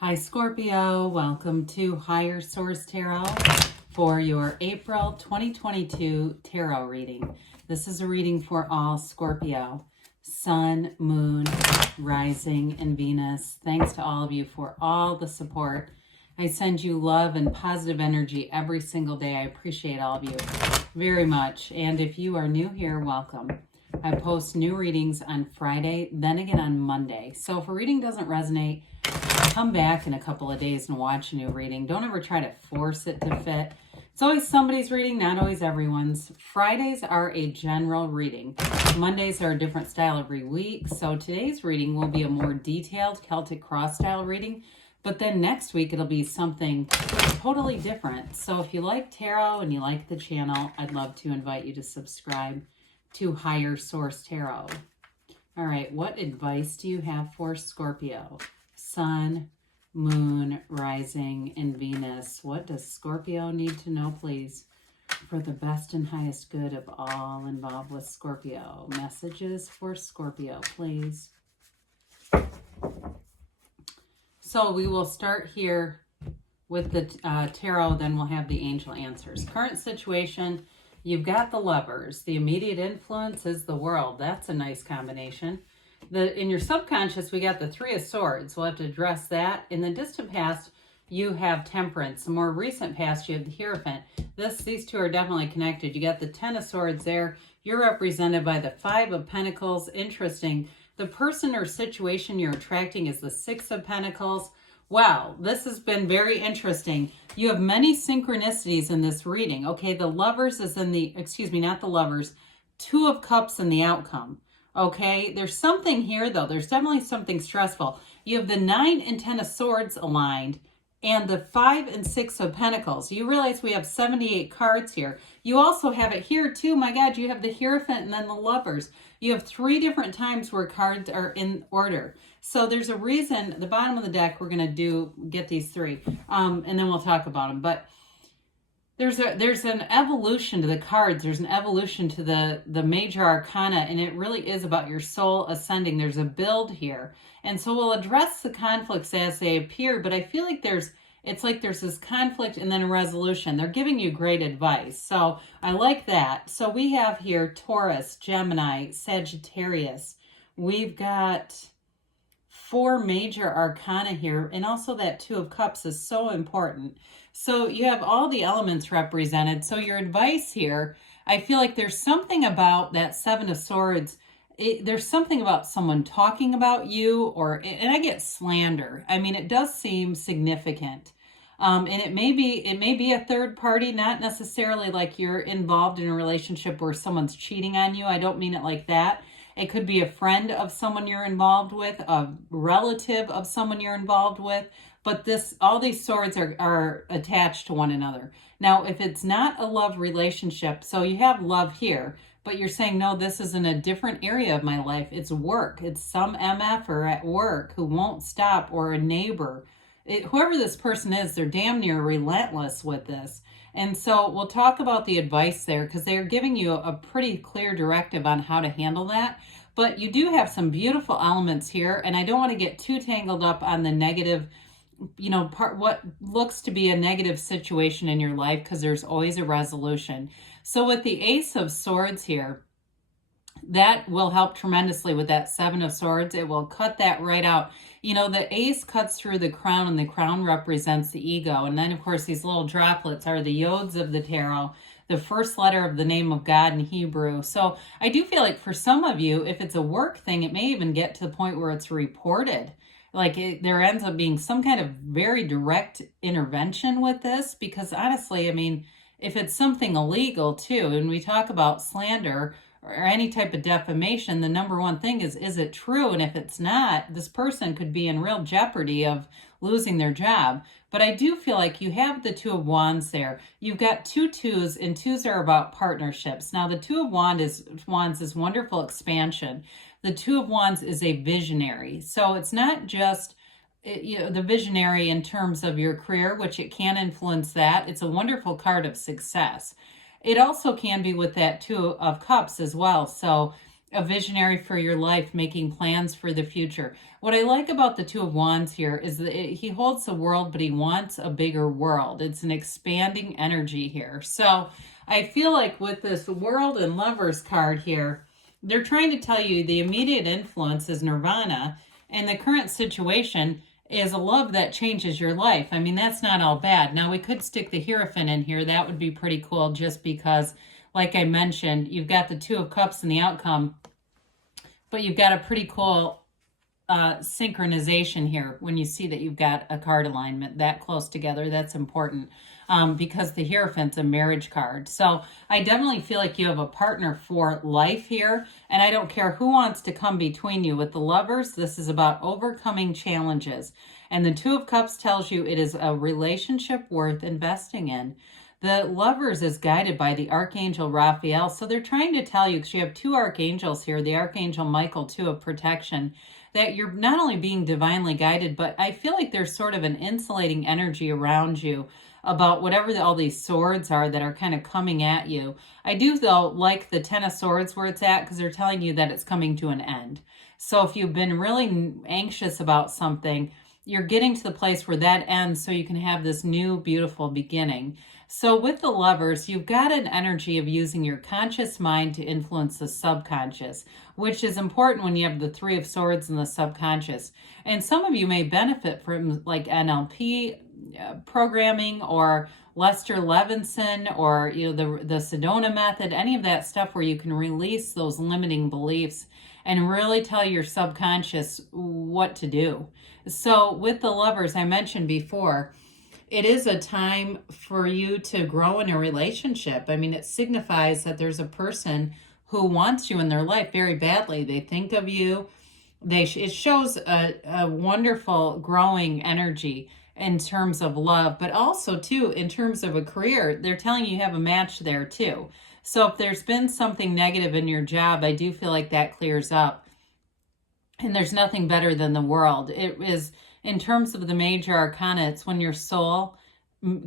Hi Scorpio, welcome to Higher Source Tarot for your April 2022 tarot reading. This is a reading for all Scorpio, Sun, Moon, Rising, and Venus. Thanks to all of you for all the support. I send you love and positive energy every single day. I appreciate all of you very much. And if you are new here, welcome. I post new readings on Friday, then again on Monday. So if a reading doesn't resonate, come back in a couple of days and watch a new reading. Don't ever try to force it to fit. It's always somebody's reading, not always everyone's. Fridays are a general reading. Mondays are a different style every week. So today's reading will be a more detailed Celtic cross style reading. But then next week it'll be something totally different. So if you like tarot and you like the channel, I'd love to invite you to subscribe to Higher Source Tarot. All right, what advice do you have for Scorpio? Sun, Moon, Rising, and Venus. What does Scorpio need to know, please, for the best and highest good of all involved with Scorpio? Messages for Scorpio, please. So we will start here with the tarot, then we'll have the angel answers. Current situation, you've got the Lovers. The immediate influence is the World. That's a nice combination. In your subconscious, we got the Three of Swords. We'll have to address that. In the distant past, you have Temperance. The more recent past, you have the Hierophant. These two are definitely connected. You got the Ten of Swords there. You're represented by the Five of Pentacles. Interesting. The person or situation you're attracting is the Six of Pentacles. Wow, this has been very interesting. You have many synchronicities in this reading. Okay, the Lovers is in the, not the Lovers, Two of Cups in the outcome. Okay, there's something here though. There's definitely something stressful. You have the 9 and 10 of Swords aligned and the 5 and 6 of Pentacles. You realize we have 78 cards here. You also have it here too. My God, you have the Hierophant and then the Lovers. You have 3 different times where cards are in order. So there's a reason, the bottom of the deck, we're going to get these 3 and then we'll talk about them. But there's an evolution to the cards. There's an evolution to the major arcana, and it really is about your soul ascending. There's a build here. And so we'll address the conflicts as they appear, but I feel like it's like there's this conflict and then a resolution. They're giving you great advice. So I like that. So we have here Taurus, Gemini, Sagittarius. We've got 4 major arcana here, and also that Two of Cups is so important. So you have all the elements represented. So your advice here, I feel like there's something about that Seven of Swords. There's something about someone talking about you, and I get slander. I mean, it does seem significant. And it may be a third party, not necessarily like you're involved in a relationship where someone's cheating on you. I don't mean it like that. It could be a friend of someone you're involved with, a relative of someone you're involved with. But all these swords are attached to one another. Now, if it's not a love relationship, so you have love here, but you're saying, no, this is in a different area of my life. It's work. It's some MF-er at work who won't stop, or a neighbor. Whoever this person is, they're damn near relentless with this. And so we'll talk about the advice there, because they're giving you a pretty clear directive on how to handle that. But you do have some beautiful elements here, and I don't want to get too tangled up on the negative, what looks to be a negative situation in your life, because there's always a resolution. So with the Ace of Swords here, that will help tremendously with that Seven of Swords. It will cut that right out. The ace cuts through the crown, and the crown represents the ego. And then, of course, these little droplets are the yods of the tarot, the first letter of the name of God in Hebrew. So I do feel like for some of you, if it's a work thing, it may even get to the point where it's reported. There ends up being some kind of very direct intervention with this, because honestly, I mean, if it's something illegal too, and we talk about slander or any type of defamation, the number one thing is it true? And if it's not, this person could be in real jeopardy of losing their job. But I do feel like you have the Two of Wands there. You've got 2 twos, and twos are about partnerships. Now, the Two of Wands is wonderful expansion. The Two of Wands is a visionary. So it's not just the visionary in terms of your career, which it can influence that. It's a wonderful card of success. It also can be with that Two of Cups as well. So a visionary for your life, making plans for the future. What I like about the Two of Wands here is that he holds the world, but he wants a bigger world. It's an expanding energy here. So I feel like with this World and Lovers card here, they're trying to tell you the immediate influence is nirvana, and the current situation is a love that changes your life. I mean, that's not all bad. Now, we could stick the Hierophant in here. That would be pretty cool just because, like I mentioned, you've got the Two of Cups in the outcome, but you've got a pretty cool synchronization here when you see that you've got a card alignment that close together. That's important because the Hierophant's a marriage card. So I definitely feel like you have a partner for life here, and I don't care who wants to come between you. With the Lovers, this is about overcoming challenges, and the Two of Cups tells you it is a relationship worth investing in. The Lovers is guided by the Archangel Raphael, so they're trying to tell you, because you have two archangels here, the Archangel Michael, too, of protection, that you're not only being divinely guided, but I feel like there's sort of an insulating energy around you about whatever all these swords are that are kind of coming at you. I do, though, like the Ten of Swords where it's at, because they're telling you that it's coming to an end. So if you've been really anxious about something, you're getting to the place where that ends so you can have this new, beautiful beginning. So with the Lovers, you've got an energy of using your conscious mind to influence the subconscious, which is important when you have the Three of Swords in the subconscious. And some of you may benefit from like NLP programming or Lester Levinson or the Sedona method, any of that stuff where you can release those limiting beliefs and really tell your subconscious what to do. So with the Lovers, I mentioned before, it is a time for you to grow in a relationship. I mean, it signifies that there's a person who wants you in their life very badly. They think of you. It shows a wonderful growing energy in terms of love, but also, too, in terms of a career. They're telling you have a match there, too. So if there's been something negative in your job, I do feel like that clears up. And there's nothing better than the World. It is, in terms of the major arcana, it's when your soul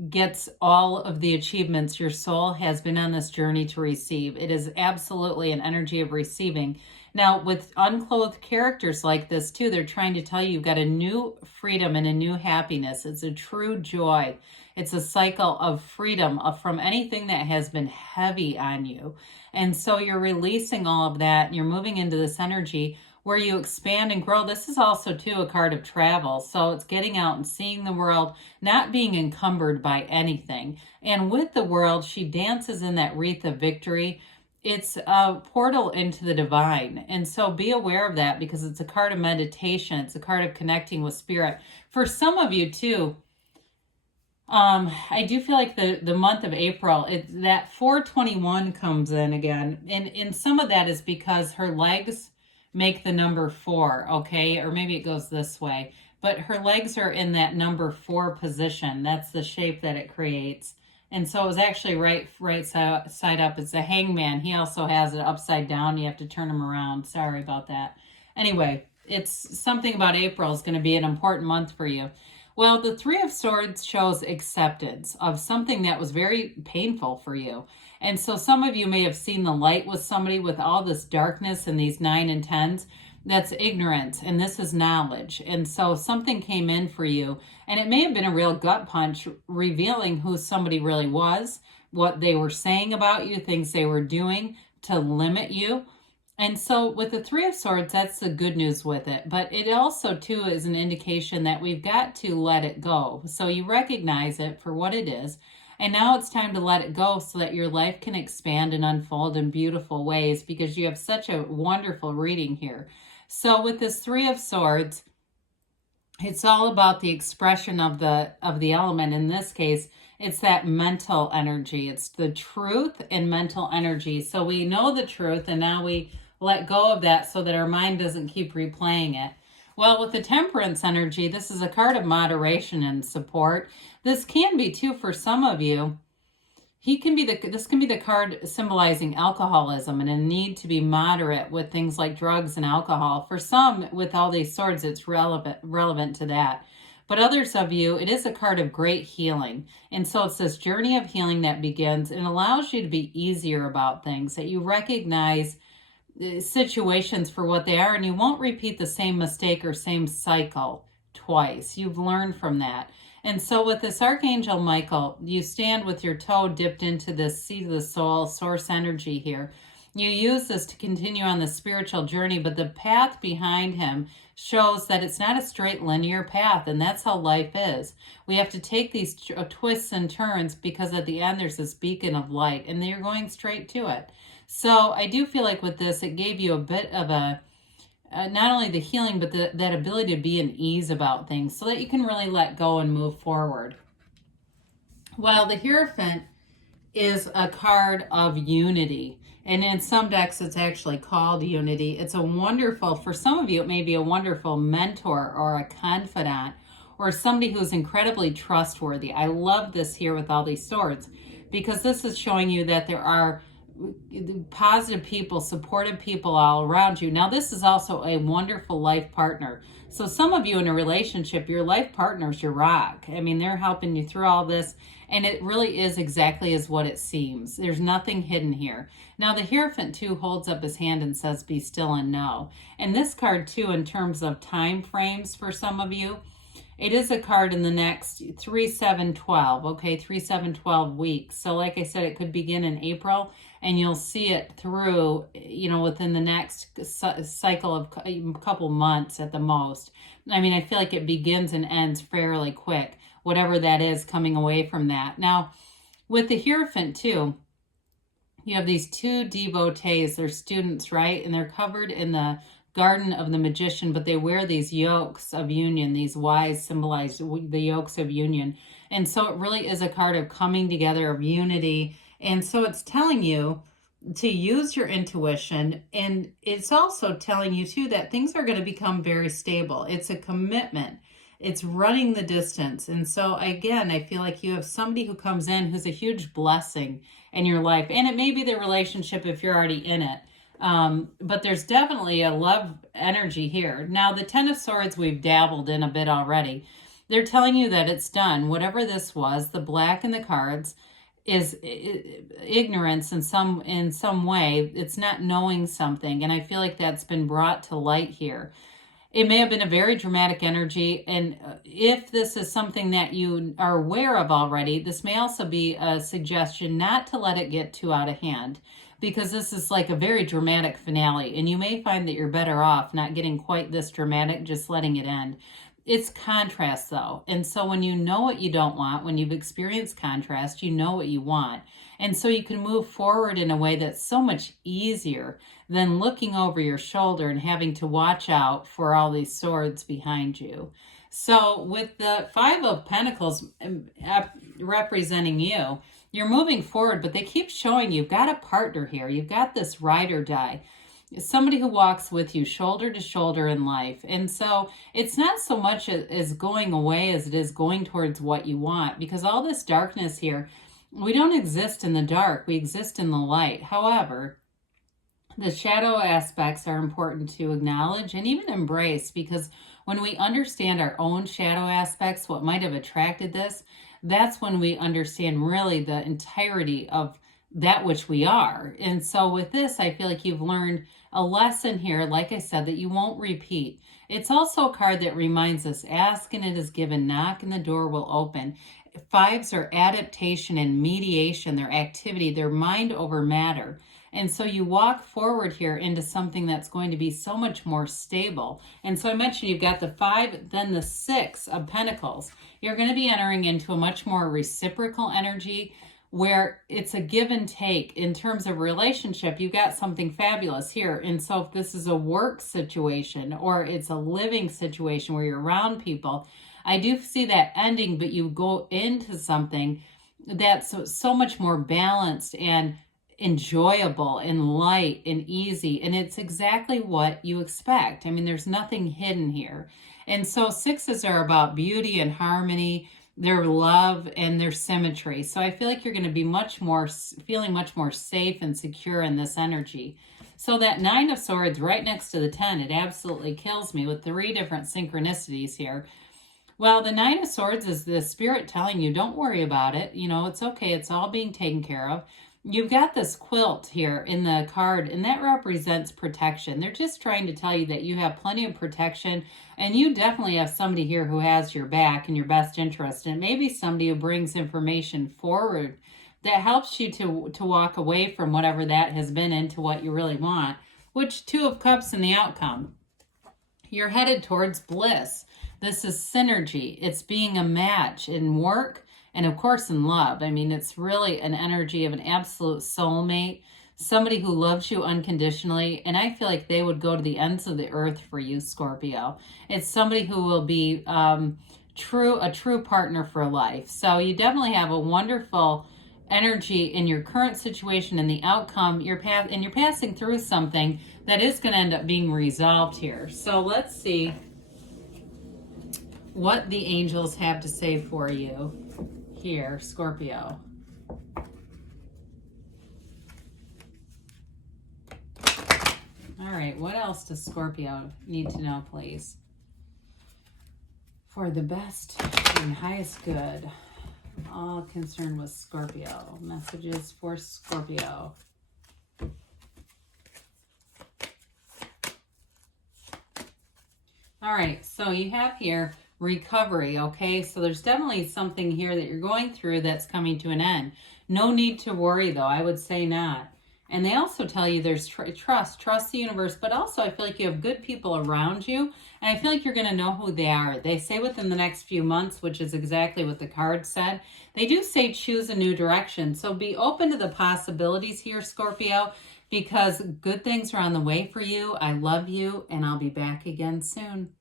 gets all of the achievements your soul has been on this journey to receive. It is absolutely an energy of receiving. Now, with unclothed characters like this, too, they're trying to tell you you've got a new freedom and a new happiness. It's a true joy. It's a cycle of freedom from anything that has been heavy on you. And so you're releasing all of that, and you're moving into this energy where you expand and grow. This is also, too, a card of travel. So it's getting out and seeing the world, not being encumbered by anything. And with the World, she dances in that wreath of victory. It's a portal into the divine. And so be aware of that because it's a card of meditation. It's a card of connecting with spirit. For some of you, too, I do feel like the month of April, that 421 comes in again. And some of that is because her legs make the number 4, okay? Or maybe it goes this way. But her legs are in that number 4 position. That's the shape that it creates. And so it was actually right side up. It's the Hangman. He also has it upside down. You have to turn him around. Sorry about that. Anyway, it's something about April is going to be an important month for you. Well, the Three of Swords shows acceptance of something that was very painful for you. And so some of you may have seen the light with somebody with all this darkness and these 9 and 10s. That's ignorance, and this is knowledge. And so something came in for you, and it may have been a real gut punch revealing who somebody really was, what they were saying about you, things they were doing to limit you. And so with the Three of Swords, that's the good news with it. But it also, too, is an indication that we've got to let it go. So you recognize it for what it is. And now it's time to let it go so that your life can expand and unfold in beautiful ways because you have such a wonderful reading here. So with this Three of Swords, it's all about the expression of the element. In this case, it's that mental energy. It's the truth and mental energy. So we know the truth and now we let go of that so that our mind doesn't keep replaying it. Well, with the Temperance energy, this is a card of moderation and support. This can be, too, for some of you. This can be the card symbolizing alcoholism and a need to be moderate with things like drugs and alcohol. For some, with all these swords, it's relevant to that. But others of you, it is a card of great healing. And so it's this journey of healing that begins and allows you to be easier about things, that you recognize situations for what they are, and you won't repeat the same mistake or same cycle twice. You've learned from that. And so with this Archangel Michael, you stand with your toe dipped into this seat of the soul, source energy here. You use this to continue on the spiritual journey, but the path behind him shows that it's not a straight linear path, and that's how life is. We have to take these twists and turns, because at the end there's this beacon of light, and you're going straight to it. So I do feel like with this, it gave you a bit of a, not only the healing, but that ability to be at ease about things so that you can really let go and move forward. While the Hierophant is a card of unity, and in some decks it's actually called unity. It's a wonderful, for some of you it may be a wonderful mentor or a confidant or somebody who's incredibly trustworthy. I love this here with all these swords, because this is showing you that there are positive people, supportive people all around you. Now, this is also a wonderful life partner. So some of you in a relationship, your life partner's your rock. I mean, they're helping you through all this, and it really is exactly as what it seems. There's nothing hidden here. Now, the Hierophant too holds up his hand and says, be still and know. And this card too, in terms of time frames for some of you, it is a card in the next 3-7-12, okay, 3-7-12 weeks. So like I said, it could begin in April, and you'll see it through, you know, within the next cycle of a couple months at the most. I mean, I feel like it begins and ends fairly quick, whatever that is coming away from that. Now, with the Hierophant too, you have these two devotees, they're students, right? And they're covered in the garden of the magician, but they wear these yokes of union. These Ys symbolize the yokes of union. And so it really is a card of coming together, of unity. And so it's telling you to use your intuition. And it's also telling you too that things are going to become very stable. It's a commitment. It's running the distance. And so again, I feel like you have somebody who comes in who's a huge blessing in your life. And it may be the relationship if you're already in it. But there's definitely a love energy here. Now, the Ten of Swords we've dabbled in a bit already. They're telling you that it's done. Whatever this was, the black in the cards is ignorance in some way. It's not knowing something. And I feel like that's been brought to light here. It may have been a very dramatic energy. And if this is something that you are aware of already, this may also be a suggestion not to let it get too out of hand, because this is like a very dramatic finale, and you may find that you're better off not getting quite this dramatic, just letting it end. It's contrast though. And so when you know what you don't want, when you've experienced contrast, you know what you want. And so you can move forward in a way that's so much easier than looking over your shoulder and having to watch out for all these swords behind you. So with the Five of Pentacles representing you, you're moving forward, but they keep showing you've got a partner here. You've got this ride or die. Somebody who walks with you shoulder to shoulder in life. And so it's not so much as going away as it is going towards what you want, because all this darkness here, we don't exist in the dark. We exist in the light. However, the shadow aspects are important to acknowledge and even embrace, because when we understand our own shadow aspects, what might have attracted this, that's when we understand really the entirety of that which we are. And so with this, I feel like you've learned a lesson here, like I said, that you won't repeat. It's also a card that reminds us, ask and it is given, knock and the door will open. Fives are adaptation and mediation, their activity, their mind over matter. And so you walk forward here into something that's going to be so much more stable. And so I mentioned you've got the 5, then the 6 of Pentacles. You're going to be entering into a much more reciprocal energy where it's a give and take. In terms of relationship, you've got something fabulous here. And so if this is a work situation or it's a living situation where you're around people, I do see that ending, but you go into something that's so much more balanced and enjoyable and light and easy, and it's exactly what you expect. I mean, there's nothing hidden here. And so sixes are about beauty and harmony, their love and their symmetry. So I feel like you're going to be feeling much more safe and secure in this energy. So that 9 of Swords right next to the 10, it absolutely kills me with 3 different synchronicities here. Well, the 9 of Swords is the spirit telling you, don't worry about it. You know, it's okay. It's all being taken care of. You've got this quilt here in the card, and that represents protection. They're just trying to tell you that you have plenty of protection, and you definitely have somebody here who has your back and your best interest. And it may be somebody who brings information forward that helps you to walk away from whatever that has been into what you really want, which Two of Cups in the outcome. You're headed towards bliss. This is synergy. It's being a match in work and, of course, in love. I mean, it's really an energy of an absolute soulmate, somebody who loves you unconditionally, and I feel like they would go to the ends of the earth for you, Scorpio. It's somebody who will be a true partner for life. So you definitely have a wonderful energy in your current situation and the outcome. You're passing through something that is going to end up being resolved here. So let's see what the angels have to say for you here, Scorpio. All right, what else does Scorpio need to know, please? For the best and highest good, all concerned with Scorpio. Messages for Scorpio. All right, so you have here recovery, okay? So there's definitely something here that you're going through that's coming to an end. No need to worry, though. I would say not. And they also tell you there's trust the universe, but also I feel like you have good people around you, and I feel like you're going to know who they are. They say within the next few months, which is exactly what the card said. They do say choose a new direction. So be open to the possibilities here, Scorpio, because good things are on the way for you. I love you, and I'll be back again soon.